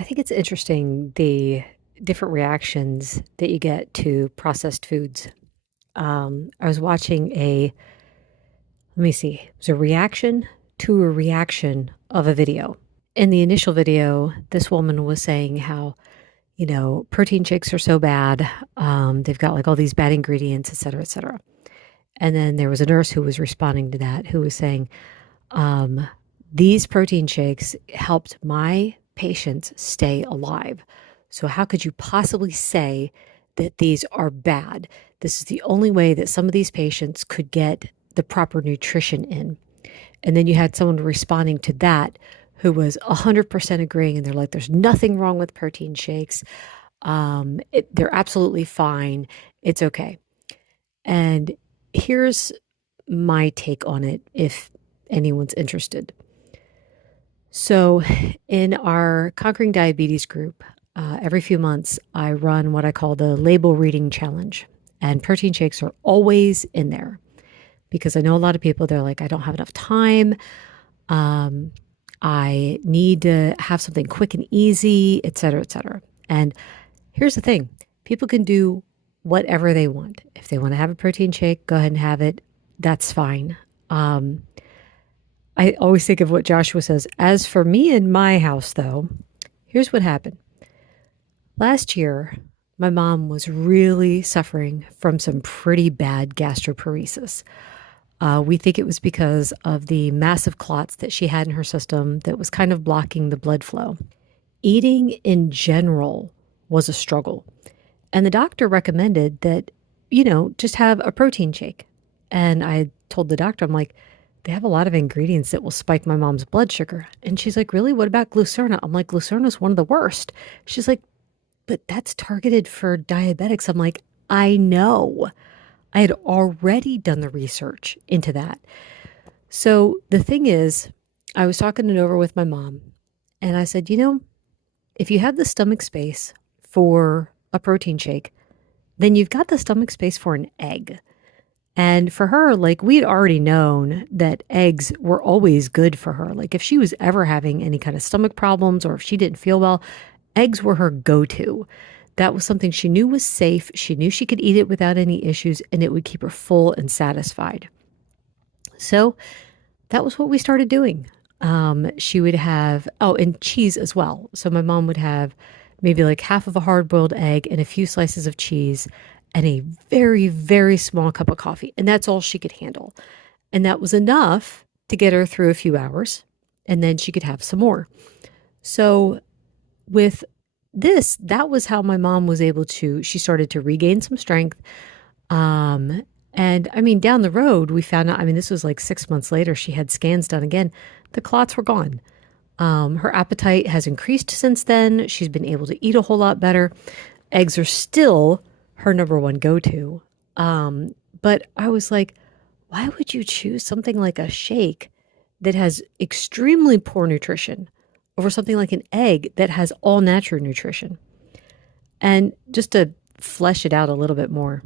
I think it's interesting the different reactions that you get to processed foods. I was watching let me see, it was a reaction to a reaction of a video. In the initial video, this woman was saying how, protein shakes are so bad. They've got like all these bad ingredients, et cetera, et cetera. And then there was a nurse who was responding to that who was saying, um, these protein shakes helped my patients stay alive. So, how could you possibly say that these are bad? This is the only way that some of these patients could get the proper nutrition in. And then you had someone responding to that who was 100% agreeing, and they're like, there's nothing wrong with protein shakes. They're absolutely fine. It's okay. And here's my take on it if anyone's interested. So, in our Conquering Diabetes group, every few months, I run what I call the label reading challenge. And protein shakes are always in there because I know a lot of people, they're like, I don't have enough time. I need to have something quick and easy, et cetera, et cetera. And here's the thing, people can do whatever they want. If they want to have a protein shake, go ahead and have it. That's fine. I always think of what Joshua says. As for me and my house, though, here's what happened. Last year, my mom was really suffering from some pretty bad gastroparesis. We think it was because of the massive clots that she had in her system that was kind of blocking the blood flow. Eating in general was a struggle. And the doctor recommended that, just have a protein shake. And I told the doctor, I'm like, they have a lot of ingredients that will spike my mom's blood sugar. And she's like, really? What about Glucerna? I'm like, Glucerna is one of the worst. She's like, but that's targeted for diabetics. I'm like, I know. I had already done the research into that. So the thing is, I was talking it over with my mom, and I said, if you have the stomach space for a protein shake, then you've got the stomach space for an egg. And for her, like, we'd already known that eggs were always good for her. Like, if she was ever having any kind of stomach problems or if she didn't feel well, eggs were her go-to. That was something she knew was safe. She knew she could eat it without any issues, and it would keep her full and satisfied. So that was what we started doing. She would have, and cheese as well. So my mom would have maybe like half of a hard-boiled egg and a few slices of cheese and a very, very small cup of coffee. And that's all she could handle. And that was enough to get her through a few hours. And then she could have some more. So with this, that was how my mom was able to, she started to regain some strength. And I mean, down the road, we found out, this was like 6 months later, she had scans done again. The clots were gone. Her appetite has increased since then. She's been able to eat a whole lot better. Eggs are still her number one go-to. But I was like, why would you choose something like a shake that has extremely poor nutrition over something like an egg that has all natural nutrition? And just to flesh it out a little bit more,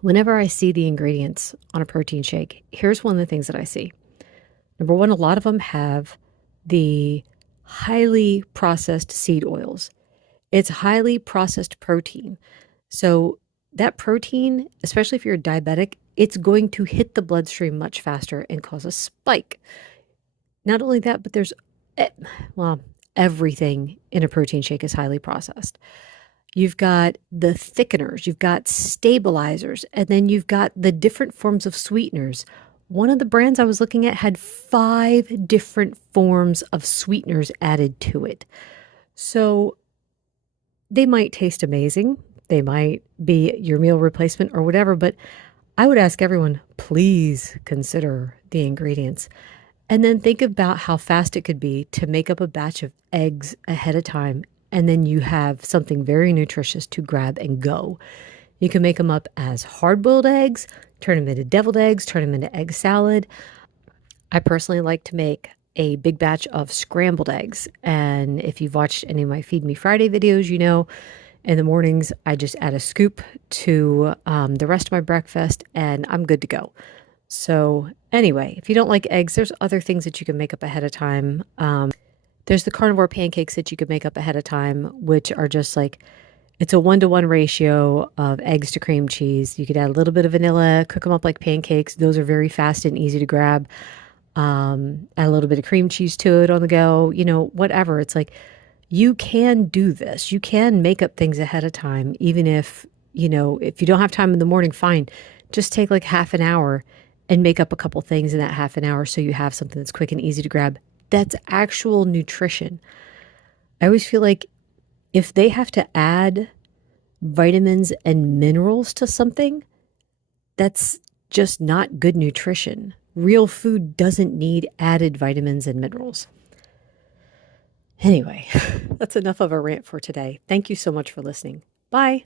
whenever I see the ingredients on a protein shake, here's one of the things that I see. Number one, a lot of them have the highly processed seed oils. It's highly processed protein. So that protein, especially if you're a diabetic, it's going to hit the bloodstream much faster and cause a spike. Not only that, but there's, everything in a protein shake is highly processed. You've got the thickeners, you've got stabilizers, and then you've got the different forms of sweeteners. One of the brands I was looking at had 5 different forms of sweeteners added to it. So they might taste amazing. They might be your meal replacement or whatever, but I would ask everyone, please consider the ingredients. And then think about how fast it could be to make up a batch of eggs ahead of time. And then you have something very nutritious to grab and go. You can make them up as hard-boiled eggs, turn them into deviled eggs, turn them into egg salad. I personally like to make a big batch of scrambled eggs. And if you've watched any of my Feed Me Friday videos, in the mornings, I just add a scoop to the rest of my breakfast and I'm good to go. So anyway, if you don't like eggs, there's other things that you can make up ahead of time. There's the carnivore pancakes that you could make up ahead of time, which are just like it's a 1-to-1 ratio of eggs to cream cheese. You could add a little bit of vanilla, cook them up like pancakes. Those are very fast and easy to grab. Add a little bit of cream cheese to it on the go, whatever. It's like you can do this. You can make up things ahead of time, even if you don't have time in the morning, fine. Just take like half an hour and make up a couple things in that half an hour so you have something that's quick and easy to grab. That's actual nutrition. I always feel like if they have to add vitamins and minerals to something, that's just not good nutrition. Real food doesn't need added vitamins and minerals. Anyway, that's enough of a rant for today. Thank you so much for listening. Bye.